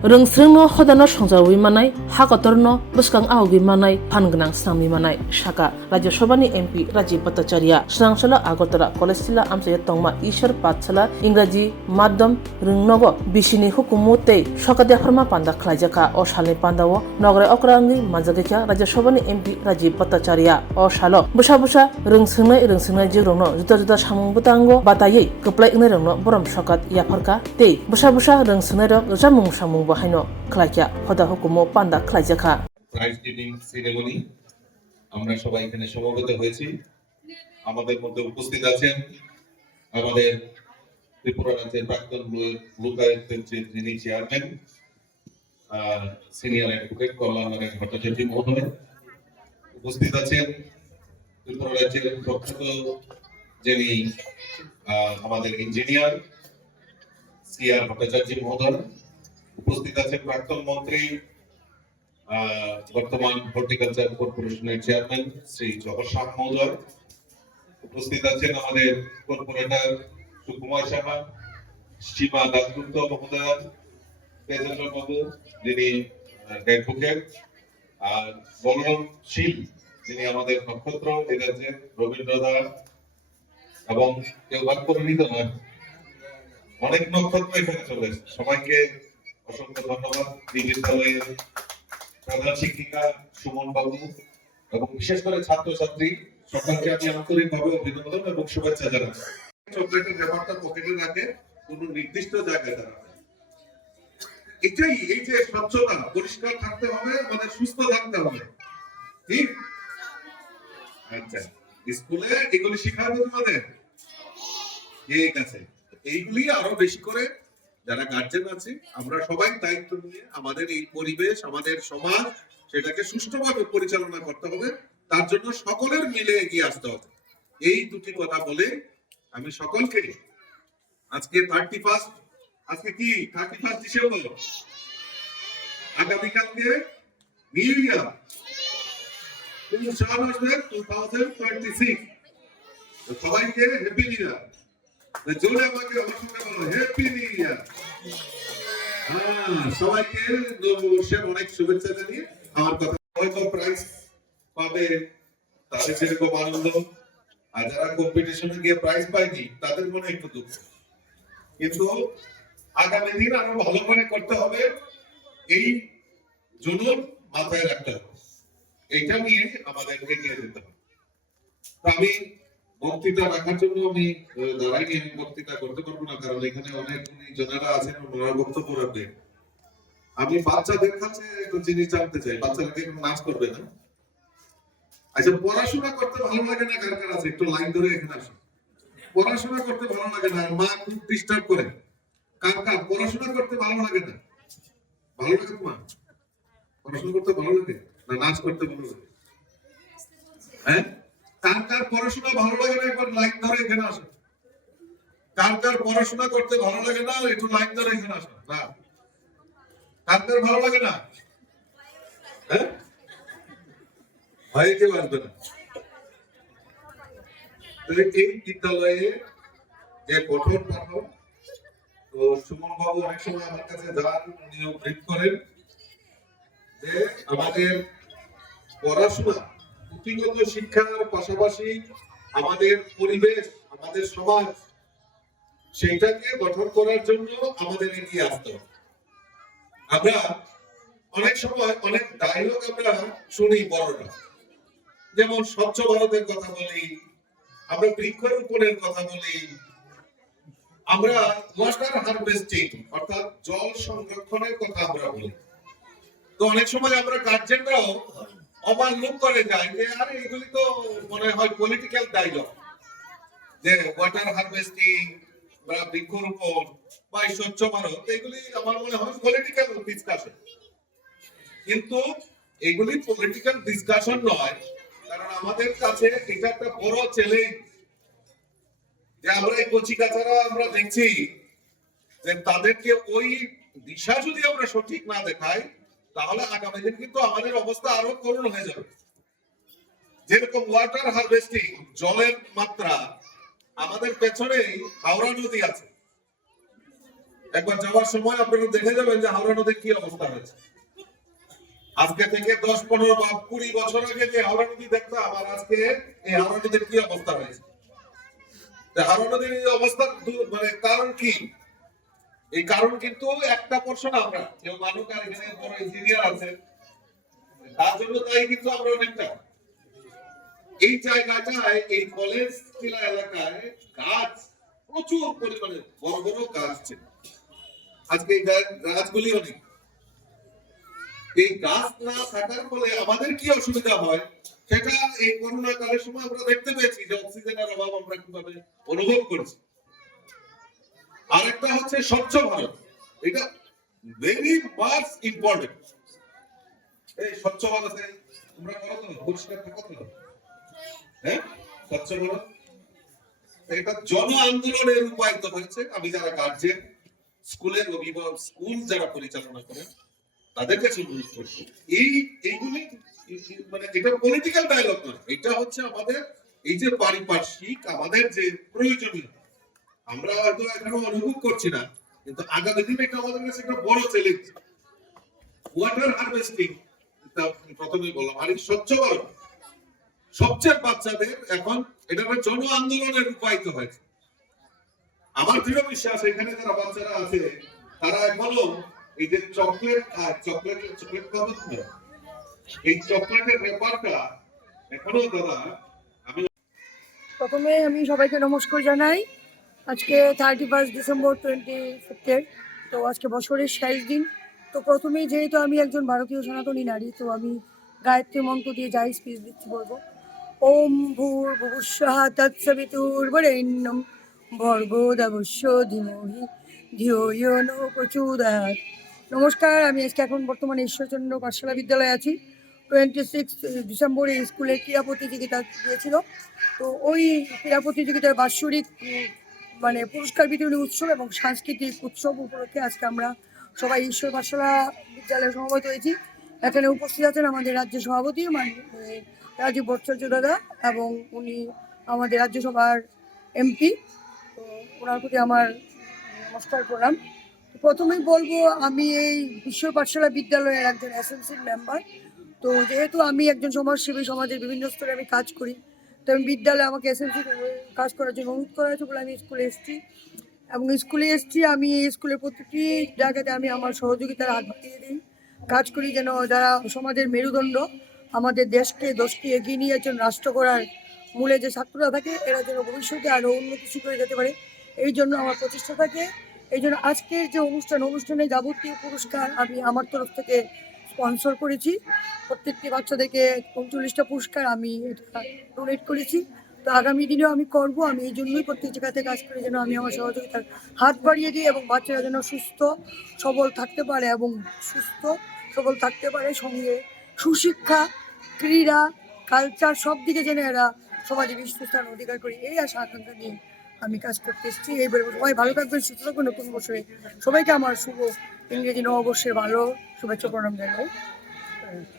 Rungsrino hodano songjawi manai hakatorno buskang ahogi manai phangnang snami manai Shaka Rajya Sabha ni MP Rajiv Bhattacharya Srangchala Agartala College Sila Amchaya Tongma Ishar Pathshala Ingraji Madhyam Rungnogo Bishini Hukumote Shokadya Harma Panda Khlaijaka o Shalni Pandawo Nogre Okrangi Manjagekya Rajya Sabha ni MP Rajiv Bhattacharya o Shalo Busa rungsungnai jirongno juda juda samung butango batayei keplai ngai rongno borom shokat yafarka tei busa rungsungnai rok jamung samung bahaino khlaikya hoda hukumo panda khlaijaka prize giving ceremony আমরা সবাই এখানে সমবেত হয়েছি। আমাদের মধ্যে উপস্থিত আছেন আমাদের ত্রিপুরা রাজ্যের প্রাক্তন লোকায়তের যিনি চেয়ারম্যান সিনিয়র অ্যাডভোকেট কল্যাণ ভট্টাচার্য মহোদয়, উপস্থিত আছেন ত্রিপুরা রাজ্যের প্রখ্যাত যিনি আমাদের ইঞ্জিনিয়ার সিআর ভট্টাচার্য মহোদয়, উপস্থিত আছেন প্রাক্তন মন্ত্রী বর্তমান হর্টিকালচার কর্পোরেশনের চেয়ারম্যান শ্রী জগৎ শাহ মহোদয়, উপস্থিত আছেন আমাদের কর্পোরেটর সুকুমার সাহা, সীমা দাসগুপ্ত মহোদয়, তেজেন্দ্র বাবু যিনি অ্যাডভোকেট, আর বলরাম শীল যিনি আমাদের নক্ষত্র এই রাজ্যের, রবীন্দ্র দাস, এবং কেউ ভাগ করে নিত নয়, অনেক নক্ষত্র এখানে চলে এসেছে। সবাইকে অসংখ্য ধন্যবাদ। এই বিদ্যালয়ের প্রধান শিক্ষিকা সুমন বাবু এবং বিশেষ করে ছাত্রছাত্রী সকলকে আমি আন্তরিকভাবে অভিনন্দন এবং শুভেচ্ছা জানাচ্ছি। চকলেটের ব্যাপারটা পকেটে রাখে কোন নির্দিষ্ট জায়গায় দাঁড়াবে, এটাই এই যে স্বচ্ছতা, পরিষ্কার থাকতে হবে, মানে সুস্থ থাকতে হবে, ঠিক? আচ্ছা, স্কুলে এগুলি শেখাবে তোমাদের? ঠিক আছে, এইগুলি আরো বেশি করে যারা গার্জেন আছে আমরা সবাই দায়িত্ব নিয়ে আমাদের এই পরিবেশ, আমাদের সমাজ, সেটাকে সুষ্ঠুভাবে পরিচালনা করতে হবে। তার জন্য সকলের মিলে এগিয়ে আসতে হবে। এই দুটি কথা বলে আমি সকলকে আজকে 31 আজকে কি 31 ডিসেম্বর, আগামীকালকে নিউ ইয়ার, সাল আসবে 2026, সবাইকে হ্যাপি নিউ ইয়ার। জোরে আমাকে আমার সঙ্গে বলো হ্যাপি নিউ ইয়ার। সবাইকে নববর্ষের অনেক শুভেচ্ছা জানিয়ে আমার কথা, হয়তো প্রাইজ পাবে তাদের যেরকম আনন্দ, আর যারা কম্পিটিশনে গিয়ে প্রাইজ পায়নি তাদের মনে একটু দুঃখ, কিন্তু আগামী দিন আরো ভালো করে করতে হবে, এই জুনুন মাথায় রাখতে হবে, এইটা নিয়ে আমাদের এগিয়ে যেতে হবে। আমি বক্তৃতা রাখার জন্য আমি দাঁড়াইনি, আমি বক্তৃতা করতে পারবো না, কারণ এখানে অনেক জনেরা আছেন ওনারা বক্তব্য রাখবেন। আমি বাচ্চাদের কাছে একটু জিনিস জানতে চাই, বাচ্চারা কি নাচ করবে না? আচ্ছা, পড়াশোনা করতে ভালো লাগে না কার কার আছে? একটু লাইন ধরে এখানে আসো। পড়াশোনা করতে ভালো লাগে না, মা খুব ডিস্টার্ব করে, কার কার পড়াশোনা করতে ভালো লাগে না? ভালো লাগে তোমার পড়াশোনা করতে ভালো লাগে না নাচ করতে ভালো লাগে? হ্যাঁ, কার কার পড়াশোনা ভালো লাগে না একবার লাইন ধরে এখানে আসো। কার কার পড়াশোনা করতে ভালো লাগে না একটু লাইন ধরে এখানে আসো। না, কার কার ভালো লাগে না? হ্যাঁ, ভয়ে কেউ আসবে না। এই বিদ্যালয়ে যে পঠন পাঠন, তো সুমন বাবু অনেক সময় আমার কাছে যান, উনিও ব্রিফ করেন যে আমাদের পড়াশোনা, পুঁথিগত শিক্ষার পাশাপাশি আমাদের পরিবেশ, আমাদের সমাজ, সেইটাকে গঠন করার জন্য আমাদের এগিয়ে আসতে হবে। আমরা অনেক সময় অনেক ডায়লগ আমরা শুনি বড়রা, যেমন স্বচ্ছ ভারতের কথা বলি, আমরা বৃক্ষরোপণের কথা বলি, আমরা ওয়াটার হারভেস্টিং অর্থাৎ জল সংরক্ষণের কথা আমরা বলি। তো অনেক সময় আমরা গার্জেনরাও অবাক করে যায় যে আরে এগুলি তো মনে হয় পলিটিক্যাল ডায়লগ, যে ওয়াটার হারভেস্টিং বা বৃক্ষরোপণ বা স্বচ্ছ ভারত, এগুলি আমার মনে হয় পলিটিক্যাল ডিসকাশন। কিন্তু এগুলি পলিটিক্যাল ডিসকাশন নয়, কারণ আমাদের কাছে এটা একটা বড় চ্যালেঞ্জ যে আমরা এই কচিকাচারা আমরা দেখছি যে তাদেরকে ওই দিশা যদি আমরা সঠিক না দেখাই, তাহলে আগামী দিন কিন্তু আমাদের অবস্থা আরো করুণ হয়ে যাবে। যেরকম ওয়াটার হারভেস্টিং, জলের মাত্রা, আমাদের পেছনেই হাওড়া নদী আছে, একবার যাওয়ার সময় আপনারা দেখে যাবেন যে হাওড়া নদীর কি অবস্থা হয়েছে। আজকে থেকে 10-15 বা 20 বছর আগে যে হাওড়া নদী দেখতাম আর আজকে এই হাওড়া নদীর কি অবস্থা হয়েছে। হাওড়া নদীর এই অবস্থার মানে কারণ কি? এই কারণ কিন্তু একটা পোর্শন আমরা কেউ মানুষ আর এখানে বড় ইঞ্জিনিয়ার আছে তার জন্য তাই কিন্তু আমরা অনেকটা এই জায়গাটায় এই কলেজ টিলা এলাকায় গাছ প্রচুর পরিমাণে বড় বড় গাছ ছিল। আজকে এই গাছগুলি অনেক এই গাছ না থাকার ফলে আমাদের কি অসুবিধা হয় সেটা এই করোনা কালের সময় আমরা দেখতে পেয়েছি যে অক্সিজেনের অভাব আমরা কিভাবে অনুভব করছি। আরেকটা হচ্ছে স্বচ্ছ ভারত, এটা ভেরি মাচ ইম্পর্টেন্ট। এই স্বচ্ছ ভারতে তোমরা করো তো, পরিষ্কার থাকো তো, হ্যাঁ স্বচ্ছ ভারত এটা জন আন্দোলনের রূপায়িত হয়েছে। আমি যারা গার্জেন, স্কুলের অভিভাবক, স্কুল যারা পরিচালনা করেন তাদের কাছে অনুরোধ করছি এইগুলি মানে এটা পলিটিক্যাল ডায়ালগ নয়, এটা হচ্ছে আমাদের এই যে পারিপার্শ্বিক আমাদের যে প্রয়োজনীয় আমরা হয়তো এখনো অনুভব করছি না, কিন্তু আগামী দিনে এটা আমাদের কাছে একটা বড় চ্যালেঞ্জ। ওয়াটার হারভেস্টিং প্রথমেই বললাম, আর এই স্বচ্ছ ভারত সবচেয়ে বাচ্চাদের এখন এটা জন আন্দোলনের রূপায়িত হয়েছে। আমার দৃঢ় বিশ্বাস এখানে যারা বাচ্চারা আছে তারা এখনো এই যে চকলেট আর চকলেট খাওয়া এই চকলেটের ব্যাপারটা এখনো দাদা। প্রথমে আমি সবাইকে নমস্কার জানাই। আজকে 31 ডিসেম্বর 2050, তো আজকে বছরের শেষ দিন। তো প্রথমেই যেহেতু আমি একজন ভারতীয় সনাতনী নারী, তো আমি গায়ত্রী মন্ত্র দিয়ে যাই স্পিচ দিচ্ছি, বলবো ওম ভূর্ভুবুঃস্বঃ তৎসবিতুর্বরেণ্যং ভর্গো দেবস্য ধীমহি ধিয়ো ইয়ো ন প্রচোদয়াৎ। নমস্কার, আমি আজকে এখন বর্তমানে ঈশ্বরচন্দ্র পাঠশালা বিদ্যালয়ে আছি। 26 ডিসেম্বরে স্কুলের ক্রীড়া প্রতিযোগিতা দিয়েছিল, তো ওই ক্রীড়া প্রতিযোগিতার বাৎসরিক মানে পুরস্কার বিতরণী উৎসব এবং সাংস্কৃতিক উৎসব উপলক্ষে আজকে আমরা সবাই ঈশ্বর পাঠশালা বিদ্যালয়ে সমবেত হয়েছি। এখানে উপস্থিত আছেন আমাদের রাজ্য সভাপতি রাজীব ভট্টাচার্য দাদা, এবং উনি আমাদের রাজ্যসভার এমপি। তো ওনার প্রতি আমার নমস্কার, প্রণাম। প্রথমেই বলবো আমি এই বিশ্ব পাঠশালা বিদ্যালয়ের একজন এসএমসির মেম্বার। তো যেহেতু আমি একজন সমাজসেবী, সমাজের বিভিন্ন স্তরে আমি কাজ করি, তো আমি বিদ্যালয়ে আমাকে এসএমসি কাজ করার জন্য অনুরোধ করা হয়েছে বলে আমি স্কুলে এসেছি। এবং স্কুলে এসেছি, আমি এই স্কুলের প্রতিটি জায়গাতে আমি আমার সহযোগিতার হাত বাড়িয়ে দিই, কাজ করি যেন যারা সমাজের মেরুদণ্ড আমাদের দেশকে এগিয়ে নিয়ে একজন রাষ্ট্র করার মূলে যে ছাত্ররা থাকে এরা যেন ভবিষ্যতে আরও উন্নতি করে যেতে পারে, এই জন্য আমার প্রচেষ্টা থাকে। এই জন্য আজকের যে অনুষ্ঠানে যাবতীয় পুরস্কার আমি আমার তরফ থেকে স্পন্সর করেছি। প্রত্যেকটি বাচ্চাদেরকে 39টা পুরস্কার আমি এটা ডোনেট করেছি। তো আগামী দিনেও আমি করবো। আমি এই জন্যই প্রত্যেক জায়গাতে কাজ করি যেন আমি আমার সহযোগিতার হাত বাড়িয়ে দিই এবং বাচ্চারা যেন সুস্থ সবল থাকতে পারে, এবং সুস্থ সবল থাকতে পারে সঙ্গে সুশিক্ষা, ক্রীড়া, কালচার সব দিকে যেন এরা সমাজে বিশ্বস্থান অধিকার করি, এই আশা আকাঙ্ক্ষা নিয়ে আমি কাজ করতে এসেছি। এই বলবো সবাই ভালো থাকবেন, সুস্থ থাকবেন। নতুন বছরে সবাইকে আমার শুভ ইংরেজি নববর্ষের ভালো শুভেচ্ছা প্রণাম জানাই।